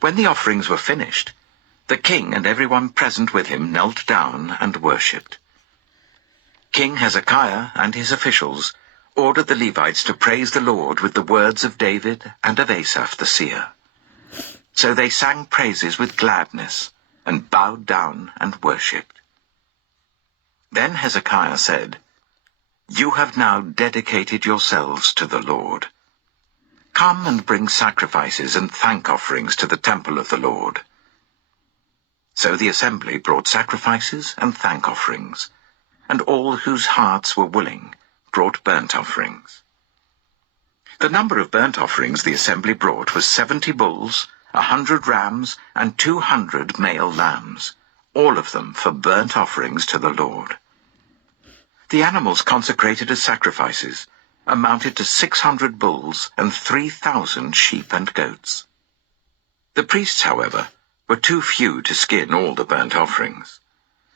When the offerings were finished, the king and everyone present with him knelt down and worshipped. King Hezekiah and his officials ordered the Levites to praise the Lord with the words of David and of Asaph the seer. So they sang praises with gladness and bowed down and worshipped. Then Hezekiah said, "You have now dedicated yourselves to the Lord. Come and bring sacrifices and thank offerings to the temple of the Lord." So the assembly brought sacrifices and thank offerings, and all whose hearts were willing brought burnt offerings. The number of burnt offerings the assembly brought was 70 bulls, 100 rams, and 200 male lambs, all of them for burnt offerings to the Lord. The animals consecrated as sacrifices amounted to 600 bulls and 3,000 sheep and goats. The priests, however, were too few to skin all the burnt offerings.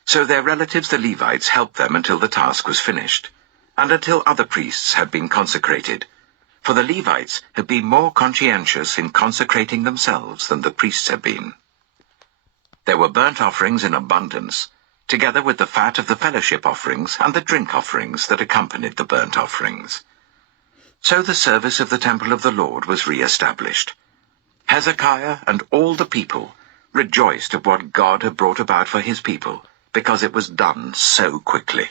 So their relatives the Levites helped them until the task was finished, and until other priests had been consecrated, for the Levites had been more conscientious in consecrating themselves than the priests had been. There were burnt offerings in abundance, together with the fat of the fellowship offerings and the drink offerings that accompanied the burnt offerings. So the service of the temple of the Lord was re-established. Hezekiah and all the people rejoiced at what God had brought about for his people, because it was done so quickly.